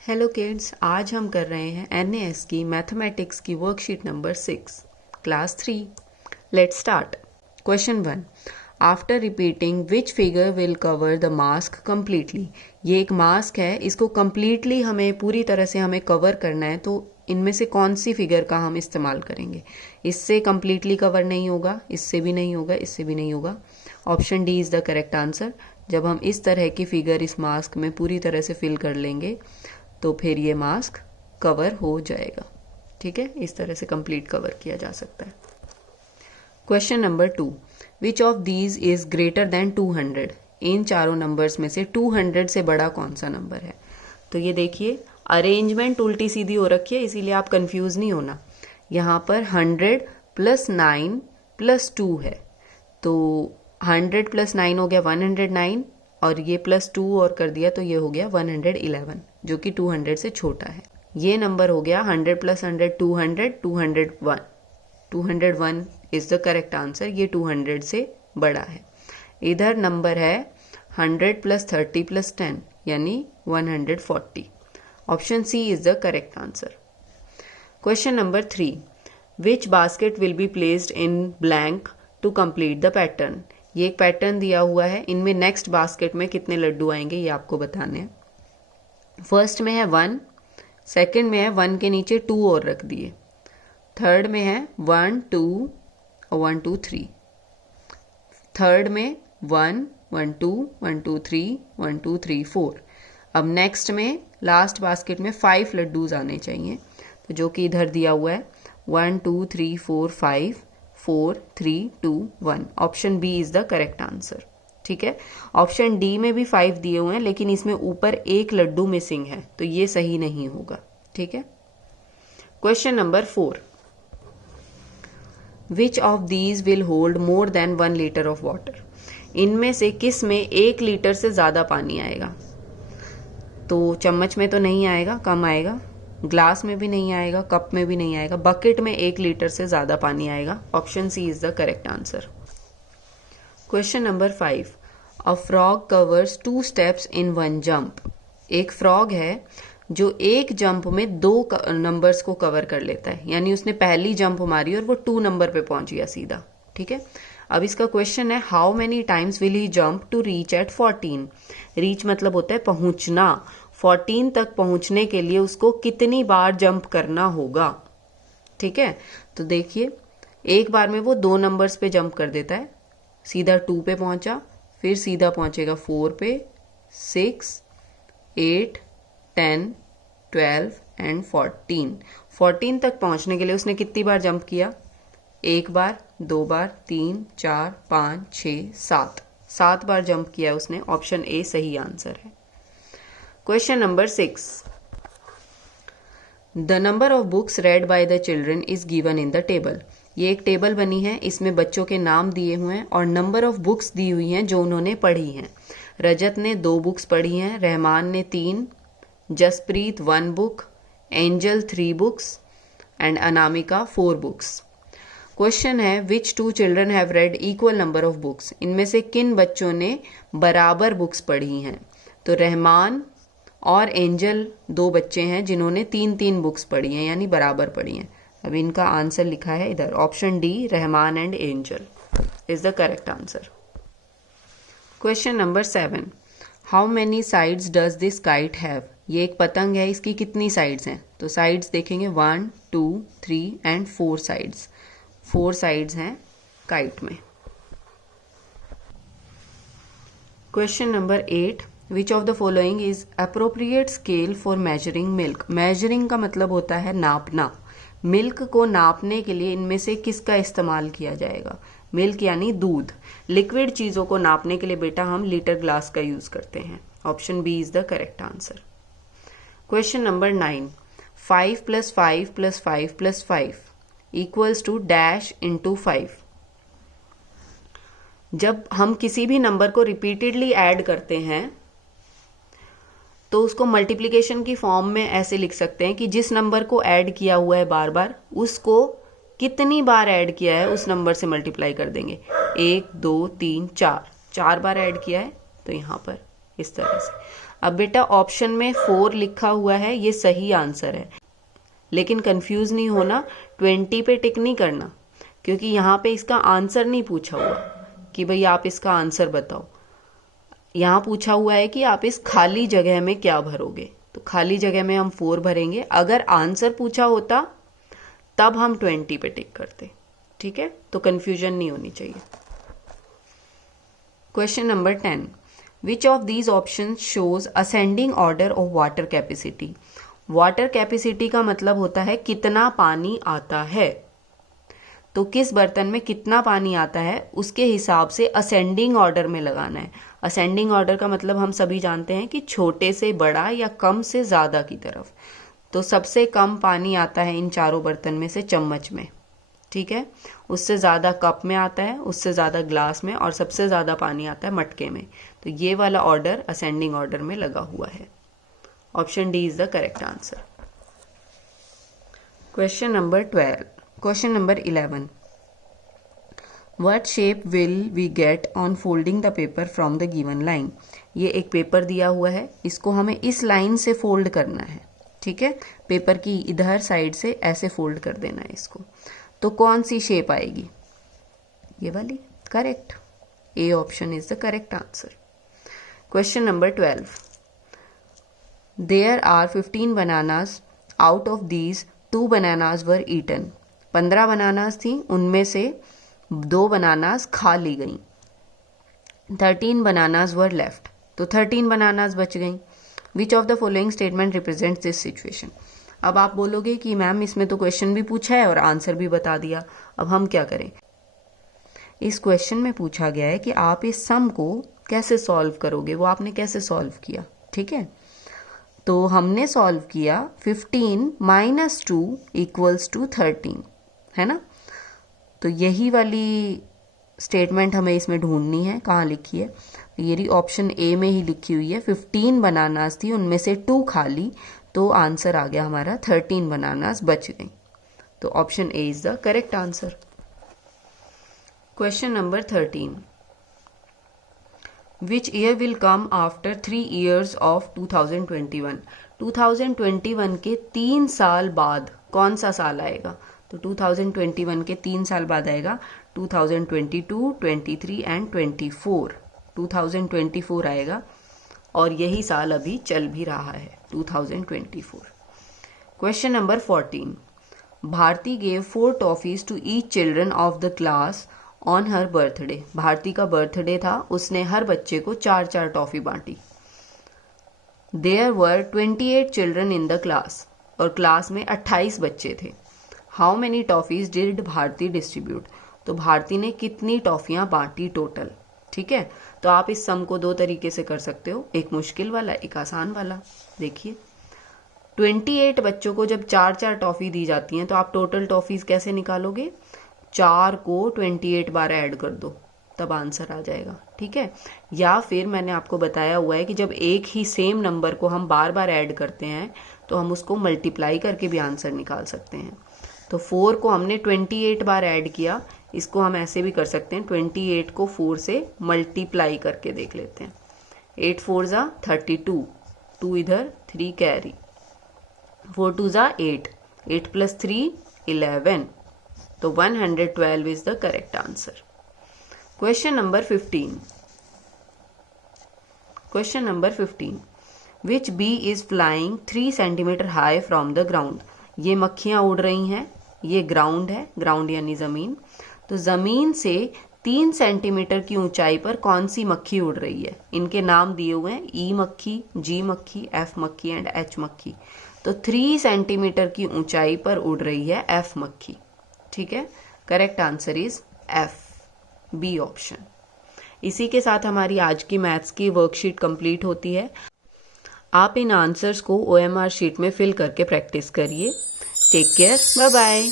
Hello kids, आज हम कर रहे हैं एनएएस की मैथमेटिक्स की worksheet number 6 class 3। Let's start. Question 1, after repeating which figure will cover the mask completely. ये एक मास्क है, इसको कम्प्लीटली हमें पूरी तरह से हमें कवर करना है, तो इनमें से कौन सी फिगर का हम इस्तेमाल करेंगे। इससे कम्प्लीटली कवर नहीं होगा, इससे भी नहीं होगा, इससे भी नहीं होगा। Option D is the correct answer. जब हम इस तरह की फिगर इस मास्क में पूरी तरह से फिल कर लेंगे तो फिर ये मास्क कवर हो जाएगा। ठीक है, इस तरह से कंप्लीट कवर किया जा सकता है। Question number 2, which of these is greater than 200। इन चारों नंबर्स में से 200 से बड़ा कौन सा नंबर है। तो ये देखिए, अरेंजमेंट उल्टी सीधी हो रखी है, इसीलिए आप कंफ्यूज नहीं होना। यहाँ पर 100 + 9 + 2 है, तो 100 + 9 हो गया 109, और ये +2 और कर दिया तो ये हो गया 111, जो कि 200 से छोटा है। ये नंबर हो गया 100 + 100 200, 201। 201 इज द करेक्ट आंसर। ये 200 से बड़ा है। इधर नंबर है 100 + 30 + 10 यानी 140। Option C is the correct answer. Question number 3, which basket will be placed in blank to complete the pattern. ये एक पैटर्न दिया हुआ है, इनमें नेक्स्ट बास्केट में कितने लड्डू आएंगे ये आपको बताने हैं। फर्स्ट में है 1, सेकंड में है 1 के नीचे 2 और रख दिए, थर्ड में है 1 2 और 1 2 3, थर्ड में 1 1 2 1 2 3 1 2 3 4। अब नेक्स्ट में लास्ट बास्केट में 5 लड्डूज आने चाहिए, तो जो कि इधर दिया हुआ है 1 2 3 4 5 4 3 2 1। Option B is the correct answer. ठीक है, ऑप्शन डी में भी 5 दिए हुए हैं, लेकिन इसमें ऊपर एक लड्डू मिसिंग है, तो ये सही नहीं होगा। ठीक है। Question number 4, which of these will hold more than 1 litre of water. इनमें से किस में 1 लीटर से ज्यादा पानी आएगा। तो चम्मच में तो नहीं आएगा, कम आएगा, ग्लास में भी नहीं आएगा, कप में भी नहीं आएगा, बकेट में 1 लीटर से ज्यादा पानी आएगा। Option C is the correct answer. Question number 5, a frog covers 2 steps in 1 jump. एक फ्रॉग है जो एक जंप में 2 नंबर्स को कवर कर लेता है, यानी उसने पहली जंप मारी और वो 2 नंबर पे पहुंच गया सीधा। ठीक है, अब इसका क्वेश्चन है how many times will he jump to reach at 14। Reach मतलब होता है पहुंचना। 14 तक पहुंचने के लिए उसको कितनी बार जंप करना होगा। ठीक है, तो देखिए, एक बार में वो 2 नंबर्स पे जंप कर देता है, सीधा 2 पे पहुंचा, फिर सीधा पहुंचेगा 4 पे, 6 8 10 12 एंड 14। 14 तक पहुंचने के लिए उसने कितनी बार जंप किया, 1 बार, 2 बार, 3 4 5 6 7, 7 बार जंप किया उसने। ऑप्शन ए सही आंसर है। Question number 6, the number of books red by the children is given in the table. ये एक टेबल बनी है, इसमें बच्चों के नाम दिए हुए हैं और नंबर ऑफ बुक्स दी हुई हैं जो उन्होंने पढ़ी हैं। रजत ने 2 बुक्स पढ़ी हैं, रहमान ने 3, Jaspreet 1 book, Angel 3 books and Anamika 4 books. Question है which 2 children have read equal number of books. इनमें से किन बच्चों ने बराबर बुक्स पढ़ी हैं। तो रहमान और एंजल 2 बच्चे हैं जिन्होंने 3 बुक्स पढ़ी हैं, यानी बराबर पढ़ी हैं। अब इनका आंसर लिखा है इधर, option D Rahman and angel is the correct answer. Question number 7, how many sides does this kite have. ये एक पतंग है, इसकी कितनी साइड्स हैं। तो साइड्स देखेंगे 1 2 3 एंड 4 साइड्स। 4 साइड्स हैं काइट में। Question number 8, which of the following is appropriate scale for measuring milk. Measuring का मतलब होता है नापना। मिल्क को नापने के लिए इनमें से किसका इस्तेमाल किया जाएगा। मिल्क यानी दूध। लिक्विड चीजों को नापने के लिए बेटा हम लीटर ग्लास का यूज करते हैं। Option B is the correct answer. Question number 9, 5 + 5 + 5 + 5 equals to dash into 5। जब हम किसी भी नंबर को रिपीटेडली ऐड करते हैं तो उसको मल्टीप्लिकेशन की फॉर्म में ऐसे लिख सकते हैं कि जिस नंबर को ऐड किया हुआ है बार बार, उसको कितनी बार ऐड किया है उस नंबर से मल्टीप्लाई कर देंगे। 1 2 3 4, 4 बार ऐड किया है तो यहाँ पर इस तरह से। अब बेटा ऑप्शन में 4 लिखा हुआ है, ये सही आंसर है, लेकिन कंफ्यूज नहीं होना, 20 पे टिक नहीं करना, क्योंकि यहाँ पे इसका आंसर नहीं पूछा हुआ कि भाई आप इसका आंसर बताओ। यहाँ पूछा हुआ है कि आप इस खाली जगह में क्या भरोगे, तो खाली जगह में हम 4 भरेंगे। अगर आंसर पूछा होता तब हम 20 पे टिक करते, ठीक है, तो कंफ्यूजन नहीं होनी चाहिए। Question number 10, which of these option shows ascending order of water capacity. Water capacity का मतलब होता है कितना पानी आता है, तो किस बर्तन में कितना पानी आता है उसके हिसाब से असेंडिंग ऑर्डर में लगाना है। असेंडिंग ऑर्डर का मतलब हम सभी जानते हैं कि छोटे से बड़ा या कम से ज्यादा की तरफ। तो सबसे कम पानी आता है इन चारों बर्तन में से चम्मच में, ठीक है, उससे ज्यादा कप में आता है, उससे ज्यादा ग्लास में, और सबसे ज्यादा पानी आता है मटके में। तो ये वाला ऑर्डर असेंडिंग ऑर्डर में लगा हुआ है। Option D is the correct answer. Question number 12, question number 11, What shape will we get on folding the paper from the given line? ये एक पेपर दिया हुआ है, इसको हमें इस लाइन से फोल्ड करना है, ठीक है, पेपर की इधर साइड से ऐसे फोल्ड कर देना है इसको। तो कौन सी शेप आएगी, ये वाली, correct, A option is the correct answer. Question number 12, There are 15 bananas, out of these 2 bananas were eaten. 15 bananas थी, उनमें से 2 बनानास खा ली गई। 13 बनानास वर लेफ्ट, तो 13 बनानास बच गई। Which of the following statement represents this situation. अब आप बोलोगे कि मैम इसमें तो क्वेश्चन भी पूछा है और आंसर भी बता दिया, अब हम क्या करें। इस क्वेश्चन में पूछा गया है कि आप इस सम को कैसे सॉल्व करोगे, वो आपने कैसे सॉल्व किया, ठीक है। तो हमने सॉल्व किया 15 - 2 = 13, है ना। तो यही वाली स्टेटमेंट हमें इसमें ढूंढनी है, कहाँ लिखी है, ये ऑप्शन ए में ही लिखी हुई है। 15 बनानास थी, उनमें से 2 खा ली, तो आंसर आ गया हमारा 13 बनानास बच गई। तो option A is the correct answer. Question number 13, Which year will come after 3 years of 2021? 2021 के 3 साल बाद कौन सा साल आएगा, तो 2021 के 3 साल बाद आएगा 2022, 23 एंड 24। 2024 आएगा और यही साल अभी चल भी रहा है, 2024। Question number 14, Bharti gave 4 toffees to each children of the class on हर बर्थडे। भारती का बर्थडे था, उसने हर बच्चे को 4-4 टॉफी बांटी। There were 28 children in the class, और क्लास में 28 बच्चे थे। How many toffees did Bharti distribute, तो भारती ने कितनी टॉफियां बांटी टोटल, ठीक है। तो आप इस सम को 2 तरीके से कर सकते हो, एक मुश्किल वाला, एक आसान वाला। देखिए 28 बच्चों को जब 4-4 टॉफी दी जाती हैं तो आप टोटल टॉफीज कैसे निकालोगे, 4 को 28 बार ऐड कर दो, तब आंसर आ जाएगा, ठीक है। या फिर मैंने आपको बताया हुआ है कि जब एक ही सेम नंबर को हम बार बार ऐड करते हैं तो हम उसको मल्टीप्लाई करके भी आंसर निकाल सकते हैं। तो 4 को हमने 28 बार ऐड किया, इसको हम ऐसे भी कर सकते हैं, 28 को 4 से मल्टीप्लाई करके देख लेते हैं। 8 4 = 32, 2 इधर, 3 कैरी, 4 2 = 8, 8 + 3 11, तो 112 is the correct answer. Question number 15, question number 15, which bee is flying 3 centimetre high from the ground. ये मक्खियां उड़ रही हैं, ये ग्राउंड है, ग्राउंड यानी जमीन। तो जमीन से 3 सेंटीमीटर की ऊंचाई पर कौन सी मक्खी उड़ रही है, इनके नाम दिए हुए हैं, ई मक्खी, जी मक्खी, एफ मक्खी एंड एच मक्खी। तो 3 सेंटीमीटर की ऊंचाई पर उड़ रही है एफ मक्खी, ठीक है। Correct answer is F, B option. इसी के साथ हमारी आज की मैथ्स की वर्कशीट कंप्लीट होती है। आप इन आंसर्स को OMR शीट में फिल करके प्रैक्टिस करिए। Take care, bye bye.